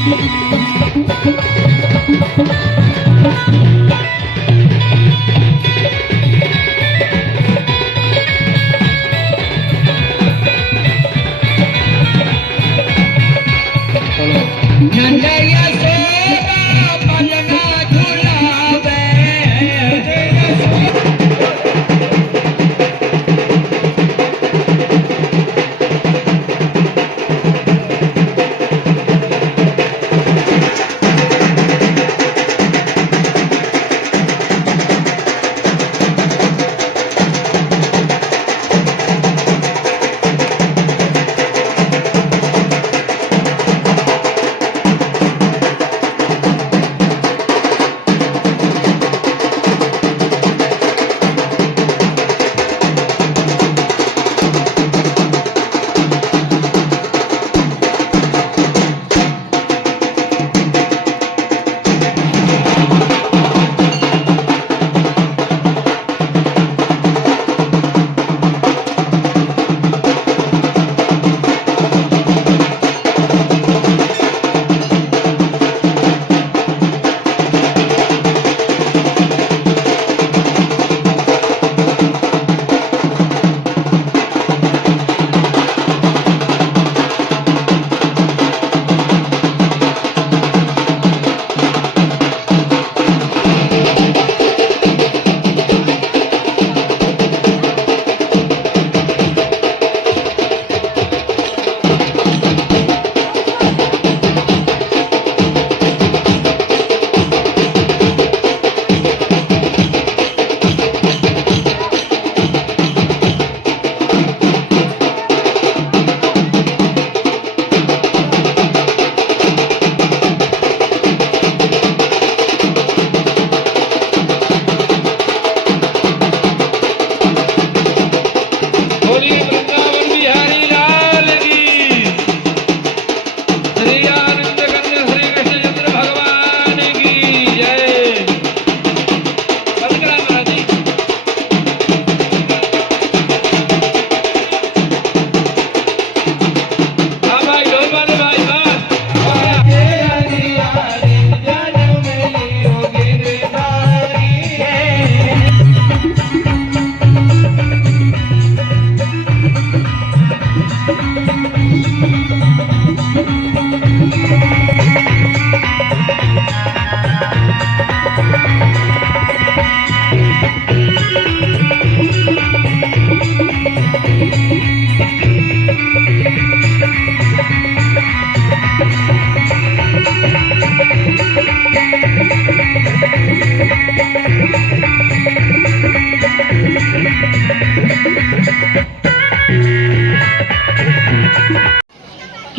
कि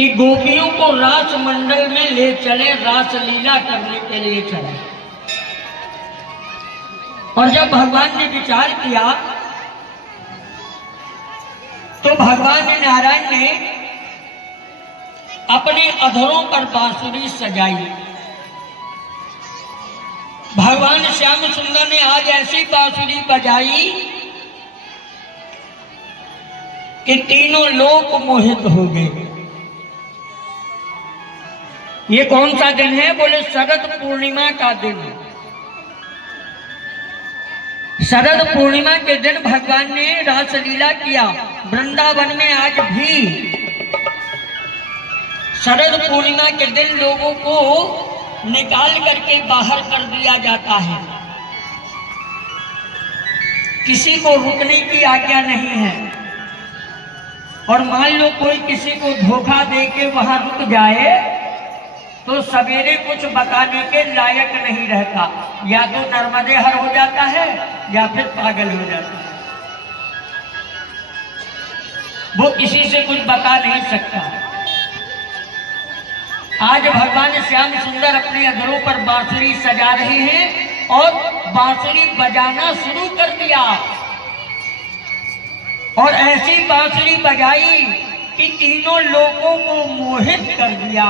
गोपियों को रास मंडल में ले चले, रास लीला करने के लिए चले। और जब भगवान ने विचार किया तो भगवान नारायण ने अपने अधरों पर बांसुरी सजाई। भगवान श्याम सुंदर ने आज ऐसी बांसुरी बजाई कि तीनों लोक मोहित हो गए। ये कौन सा दिन है? बोले शरद पूर्णिमा का दिन। शरद पूर्णिमा के दिन भगवान ने रासलीला किया। वृंदावन में आज भी शरद पूर्णिमा के दिन लोगों को निकाल करके बाहर कर दिया जाता है। किसी को रुकने की आज्ञा नहीं है। और मान लो कोई किसी को धोखा दे के वहां रुक जाए तो सवेरे कुछ बताने के लायक नहीं रहता। या तो नर्मदे हर हो जाता है या फिर पागल हो जाता है। वो किसी से कुछ बता नहीं सकता। आज भगवान श्याम सुंदर अपने अधरों पर बांसुरी सजा रहे हैं और बांसुरी बजाना शुरू कर दिया। और ऐसी बांसुरी बजाई कि तीनों लोगों को मोहित कर दिया।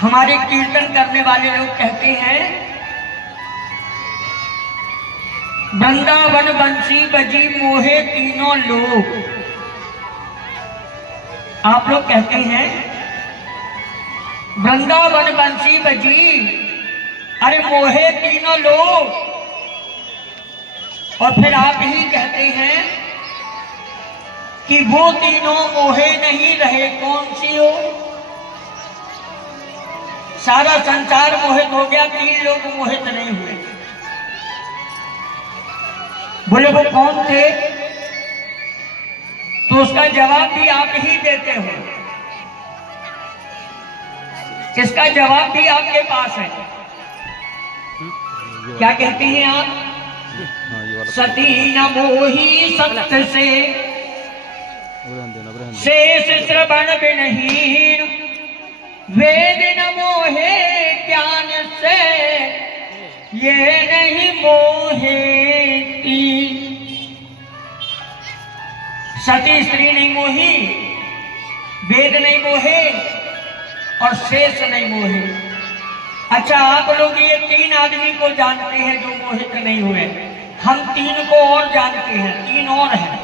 हमारे कीर्तन करने वाले लोग कहते हैं वृंदावन बंसी बजी मोहे तीनों लोग। आप लोग कहते हैं वृंदावन बंसी बजी, अरे मोहे तीनों लोग। और फिर आप ही कहते हैं कि वो तीनों मोहे नहीं रहे, कौन सी हो? सारा संसार मोहित हो गया, तीन लोग मोहित नहीं हुए। बोले वो कौन थे? तो उसका जवाब भी आप ही देते हो। इसका जवाब भी आपके पास है। क्या कहते हैं आप? सती न मोही सत्य से, शेष श्रवण बिनहीन, वेद न मोहे ज्ञान से, ये नहीं मोहे तीन। सती स्त्री नहीं मोही, वेद नहीं मोहे और शेष नहीं मोहे। अच्छा, आप लोग ये तीन आदमी को जानते हैं जो मोहित नहीं हुए। हम तीन को और जानते हैं, तीन और हैं।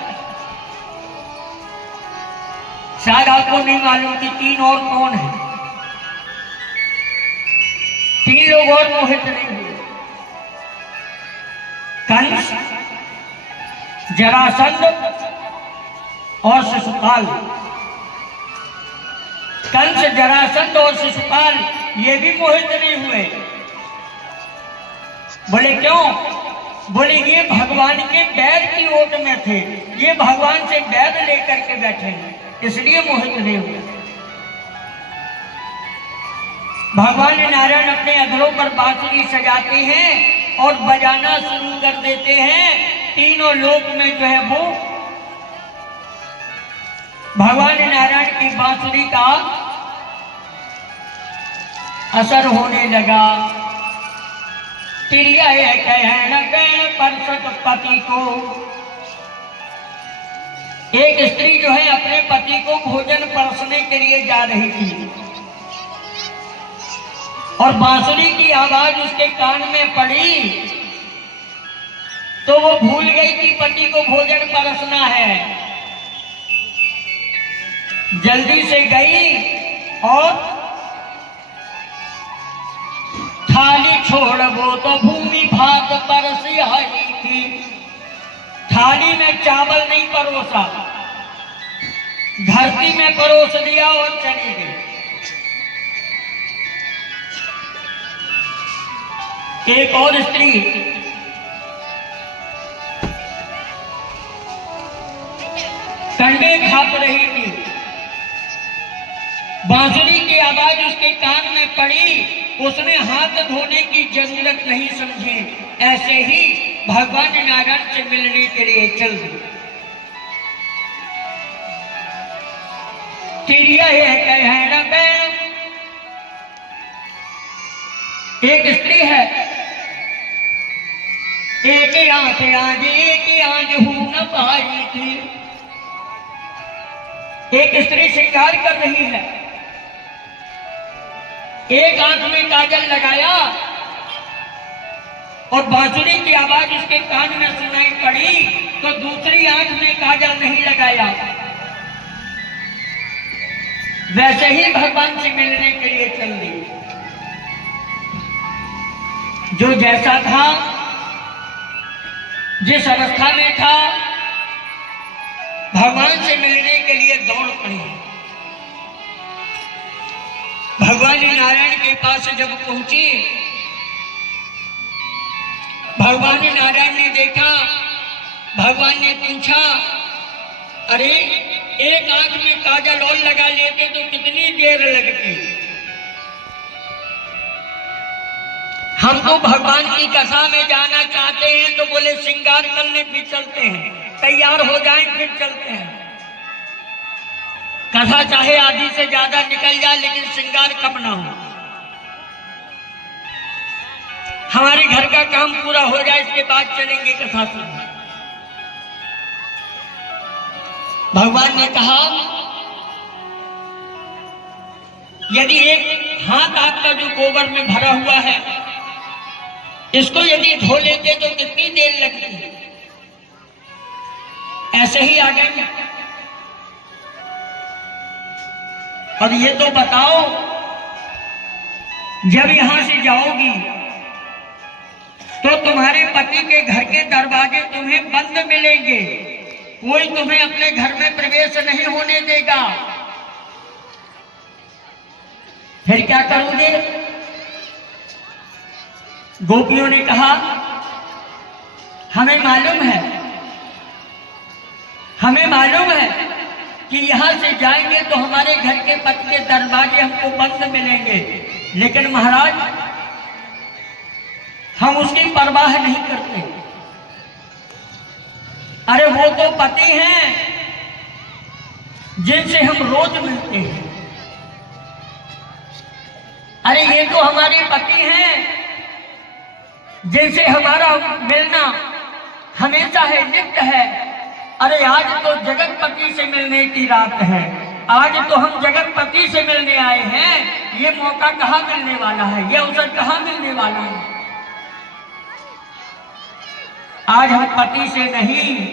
शायद आपको नहीं मालूम कि तीन और कौन है। तीन लोग और मोहित नहीं हुए। कंस, जरासंध और शिशुपाल। कंस, जरासंध और शिशुपाल ये भी मोहित नहीं हुए। बोले क्यों? बोले ये भगवान के बैर की ओट में थे, ये भगवान से बैर लेकर के बैठे हैं, इसलिए मोहित नहीं हुए। भगवान नारायण अपने अधरों पर बांसुरी सजाते हैं और बजाना शुरू कर देते हैं। तीनों लोक में जो है वो भगवान नारायण की बांसुरी का असर होने लगा। तिरिया कहन गए परसत पति को। एक स्त्री जो है अपने पति को भोजन परसने के लिए जा रही थी और बांसुरी की आवाज उसके कान में पड़ी तो वो भूल गई कि पति को भोजन परसना है। जल्दी से गई और थाली छोड़ वो तो भूमि भात परसी आई थी। थाली में चावल नहीं परोसा, धरती में परोस दिया और चली गई। एक और स्त्री कंडे खाप रही थी, बांसुरी की आवाज उसके कान में पड़ी, उसने हाथ धोने की जरूरत नहीं समझी, ऐसे ही भगवान नारायण से मिलने के लिए चल दी। तिरिया एक स्त्री है, एक आंख आज एक आंख हूं न पाई थी। एक स्त्री श्रृंगार कर रही है, एक आंख में काजल लगाया और बांसुरी की आवाज उसके कान में सुनाई पड़ी तो दूसरी आंख में काजल नहीं लगाया। वैसे ही भगवान से मिलने के लिए चल दी। जो जैसा था, जिस अवस्था में था, भगवान से मिलने के लिए दौड़ पड़ी। भगवान नारायण के पास जब पहुंची, भगवान नारायण ने देखा, भगवान ने पूछा, अरे एक आंख में काजल और लगा लेते तो कितनी देर लगती? हम तो भगवान की कथा में जाना चाहते हैं। तो बोले श्रृंगार करने फिर चलते हैं, तैयार हो जाएं फिर चलते हैं। कथा चाहे आधी से ज्यादा निकल जाए लेकिन श्रृंगार कम ना हो। हमारे घर का काम पूरा हो जाए, इसके बाद चलेंगे कथा सुनने। भगवान ने कहा, यदि एक हाथ आपका जो गोबर में भरा हुआ है, इसको यदि धो लेते तो कितनी देर लगती? ऐसे ही आ गए। और ये तो बताओ जब यहां से जाओगी तो तुम्हारे पति के घर के दरवाजे तुम्हें बंद मिलेंगे, कोई तुम्हें अपने घर में प्रवेश नहीं होने देगा। फिर क्या करोगे? गोपियों ने कहा, हमें मालूम है कि यहां से जाएंगे तो हमारे घर के पति के दरवाजे हमको बंद मिलेंगे, लेकिन महाराज हम उसकी परवाह नहीं करते। अरे वो तो पति हैं जिनसे हम रोज मिलते हैं। अरे ये तो हमारे पति हैं जिनसे हमारा मिलना हमेशा है, नित्य है। अरे आज तो जगतपति से मिलने की रात है, आज तो हम जगतपति से मिलने आए हैं। ये मौका कहाँ मिलने वाला है, ये अवसर कहाँ मिलने वाला है? आज हम पति से नहीं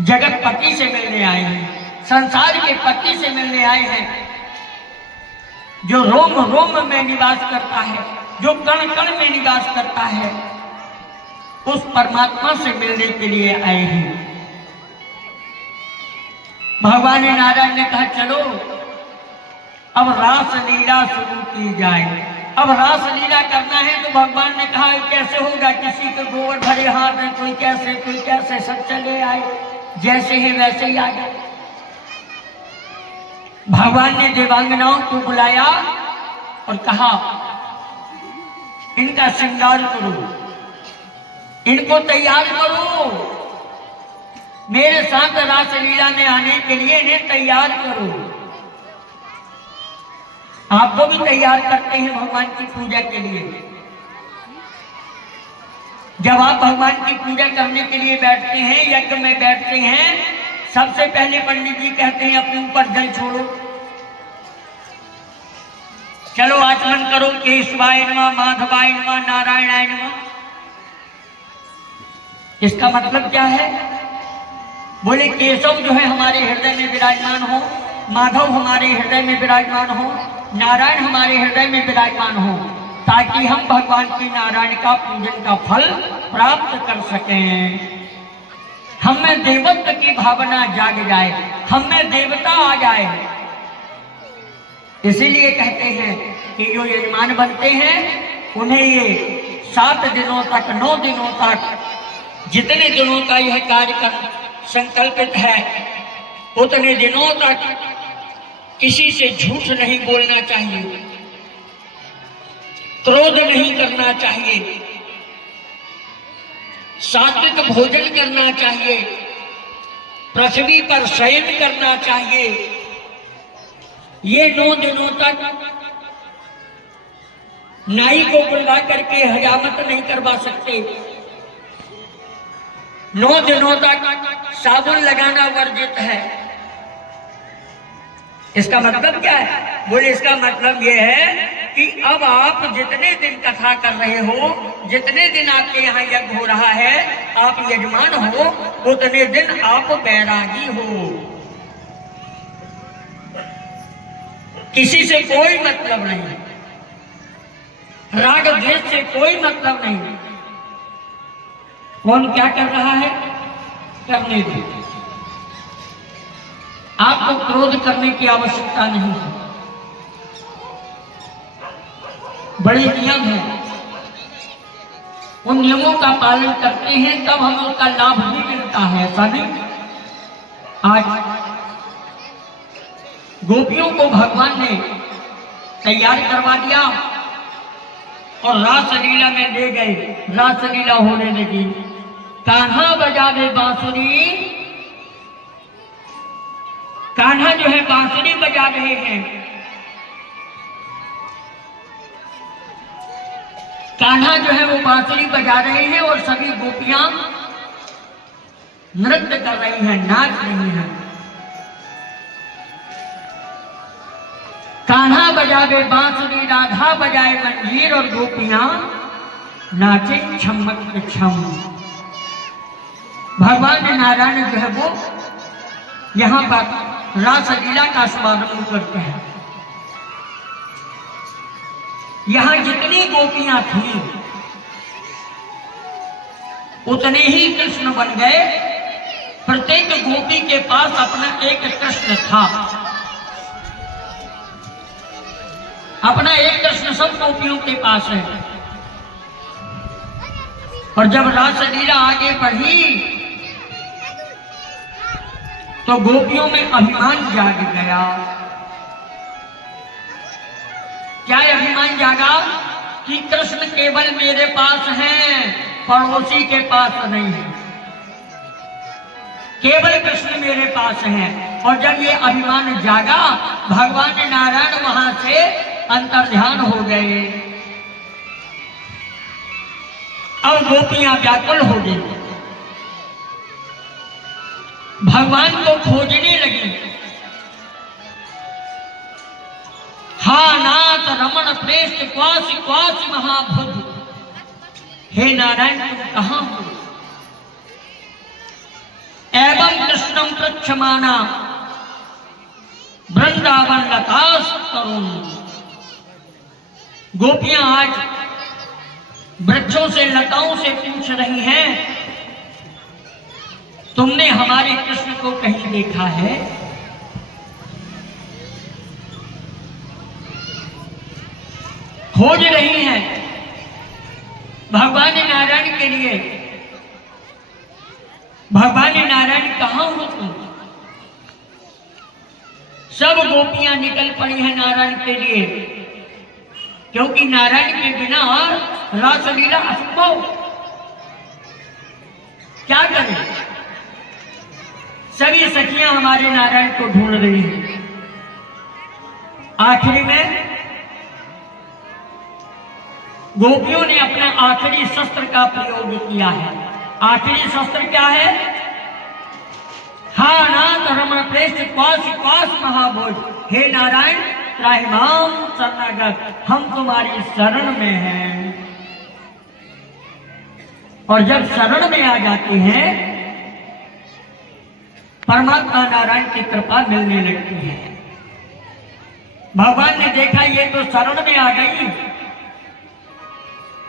जगतपति से मिलने आए हैं, संसार के पति से मिलने आए हैं, जो रोम रोम में निवास करता है, जो कण कण में निवास करता है, उस परमात्मा से मिलने के लिए आए हैं। भगवान नारायण ने कहा चलो अब रास लीला शुरू की जाए। अब रास लीला करना है तो भगवान ने कहा कैसे होगा, किसी के गोबर भरे हाथ में, कोई कैसे सब चले आए, जैसे है वैसे ही आ जाए। भगवान ने देवांगनाओं को बुलाया और कहा इनका श्रृंगार करो, इनको तैयार करो, मेरे साथ रासलीला में आने के लिए इन्हें तैयार करो। आपको भी तैयार करते हैं भगवान की पूजा के लिए। जब आप भगवान की पूजा करने के लिए बैठते हैं, यज्ञ में बैठते हैं, सबसे पहले पंडित जी कहते हैं अपने ऊपर जल छोड़ो, चलो आचमन करो, केशवाय नमः, माधवाय नमः, नारायणाय नमः। इसका मतलब क्या है? बोले केशव जो है हमारे हृदय में विराजमान हो, माधव हमारे हृदय में विराजमान हो, नारायण हमारे हृदय में विराजमान हो, ताकि हम भगवान की नारायण का पूजन का फल प्राप्त कर सकें। हम में देवत्व की भावना जाग जाए, हम में देवता आ जाए। इसीलिए कहते हैं कि जो यजमान बनते हैं उन्हें ये 7 दिनों तक, 9 दिनों तक, जितने दिनों का यह कार्यक्रम संकल्पित है, उतने दिनों तक किसी से झूठ नहीं बोलना चाहिए, क्रोध नहीं करना चाहिए, सात्विक भोजन करना चाहिए, पृथ्वी पर शयन करना चाहिए। ये 9 दिनों तक नाई को बुला करके हजामत नहीं करवा सकते। 9 दिनों तक साबुन लगाना वर्जित है। इसका मतलब क्या है? बोले इसका मतलब यह है कि अब आप जितने दिन कथा कर रहे हो, जितने दिन आपके यहाँ यज्ञ हो रहा है, आप यजमान हो, उतने दिन आप बैरागी हो। किसी से कोई मतलब नहीं, राग द्वेष से कोई मतलब नहीं। कौन क्या कर रहा है करने दो, आपको क्रोध करने की आवश्यकता नहीं है। बड़े नियम हैं, उन नियमों का पालन करते हैं तब हमें उसका लाभ भी मिलता है। ऐसा नहीं, आज गोपियों को भगवान ने तैयार करवा दिया और रासलीला में ले गए। रासलीला होने लगी, कान्हा बजावे बांसुरी, कान्हा जो है बांसुरी बजा रहे हैं। कान्हा जो है वो बांसुरी बजा रहे हैं और सभी गोपियां नृत्य कर रही हैं, नाच रही हैं। कान्हा बजावे बांसुरी, राधा बजाए मंजीर और गोपियां नाचे छमक छम। भगवान नारायण जो है वो यहाँ पर रासलीला का शुभारंभ करते हैं। यहां जितनी गोपियां थीं उतने ही कृष्ण बन गए। प्रत्येक गोपी के पास अपना एक कृष्ण था, अपना एक कृष्ण सब गोपियों के पास है। और जब रासलीला आगे बढ़ी तो गोपियों में अभिमान जाग गया। क्या अभिमान जागा कि कृष्ण केवल मेरे पास हैं, पड़ोसी के पास नहीं है, केवल कृष्ण मेरे पास हैं। और जब ये अभिमान जागा, भगवान नारायण वहां से अंतर्ध्यान हो गए। अब गोपियां व्याकुल हो गई, भगवान को खोजने लगी। हा नाथ रमण प्रेष्ठ क्वासी क्वासी महाभुज, हे नारायण तुम कहां हो? एवं कृष्णम पृच्छमाना वृंदावन लतास तरुण। गोपियां आज वृक्षों से लताओं से पूछ रही हैं, तुमने हमारे कृष्ण को कहीं देखा है? खोज रही हैं भगवान नारायण के लिए। भगवान नारायण कहां हो तुम? सब गोपियां निकल पड़ी हैं नारायण के लिए, क्योंकि नारायण के बिना रासलीला असंभव। क्या करें? सभी सखियां हमारे नारायण को ढूंढ रही हैं। आखिरी में गोपियों ने अपना आखिरी शस्त्र का प्रयोग किया है। आखिरी शस्त्र क्या है? हा नाथ रमण प्रेष्ठ क्वासी क्वास महाभोज, हे नारायण त्राहिमाम शरणागत, हम तुम्हारी शरण में हैं। और जब शरण में आ जाती हैं, परमात्मा नारायण की कृपा मिलने लगती है। भगवान ने देखा ये तो शरण में आ गई,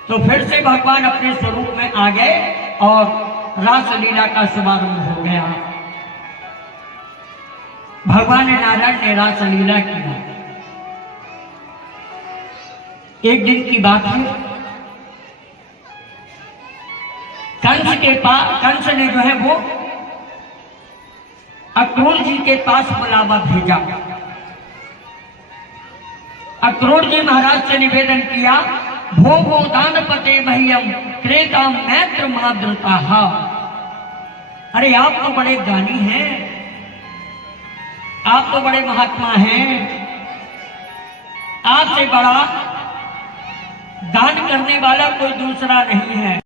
तो फिर से भगवान अपने स्वरूप में आ गए और रासलीला का शुभारंभ हो गया। भगवान नारायण ने रासलीला किया। एक दिन की बात है, कंस ने जो है वो अक्रूर जी के पास बुलावा भेजा। अक्रूर जी महाराज से निवेदन किया, भोगो दानपते मह्यम क्रेता मैत्र माद्रता। अरे आप तो बड़े दानी हैं, आप तो बड़े महात्मा हैं, आपसे बड़ा दान करने वाला कोई दूसरा नहीं है।